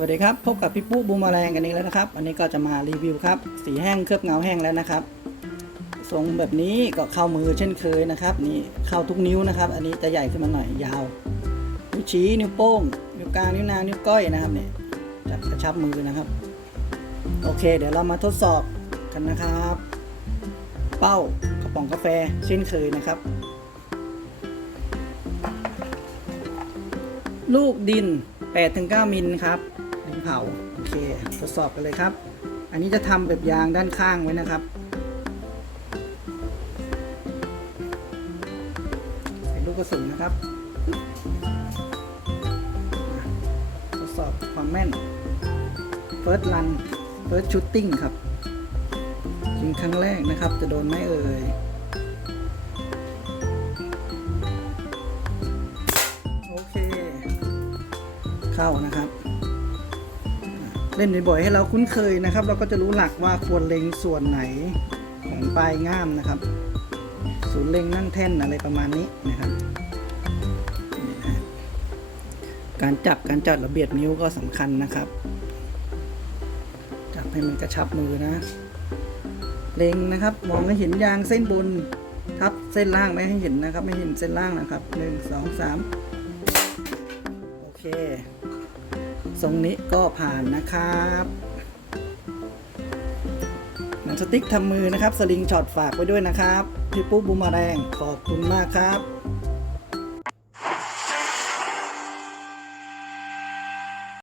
สวัสดีครับ พบกับพี่ปุ๊บูมแมลงกันอีกแล้วนะครับวันนี้ก็จะมารีวิวครับสีแห้งเคลือบเงาแห้งแล้วนะครับทรงแบบนี้ก็เข้ามือเช่นเคยนะครับ นี่เข้าทุกนิ้วนะครับ อันนี้จะใหญ่ขึ้นมาหน่อยยาวนิ้วชี้นิ้วโป้งนิ้วกลางนิ้วนางนิ้วก้อยนะครับเนี่ยจับกระชับมือนะครับ โอเค เดี๋ยวเรามาทดสอบกันนะครับ เป้ากระป๋องกาแฟเช่นเคยนะครับ ลูกดิน8-9มิลครับ ดินเผาโอเคทดสอบกันเลยครับ อันนี้จะทำแบบยางด้านข้างไว้นะครับใส่ลูกกระสุนนะครับทดสอบความแม่น First Run First Shooting ครับยิงครั้งแรกนะครับ จะโดนไหมเอ่ยโอเคเข้านะครับ เล่นบ่อยๆให้เราคุ้นเคยนะครับ เราก็จะรู้หลักว่าควรเล็งส่วนไหนของปลายง่ามนะครับ ศูนย์เล็งนั่งแท่นอะไรประมาณนี้นะครับ การจับการจัดระเบียดนิ้วก็สำคัญนะครับ จับให้มันกระชับมือนะ เล็งนะครับ มองให้เห็นยางเส้นบนทับเส้นล่างไม่ให้เห็นนะครับ ไม่เห็นเส้นล่างนะครับหนึ่งสองสามโอเค ทรงนี้ก็ผ่านนะครับหนังสติ๊กทำมือนะครับ สลิงช็อตฝากไว้ด้วยนะครับ พี่ปุ๊บบูมแรงขอบคุณมากครับ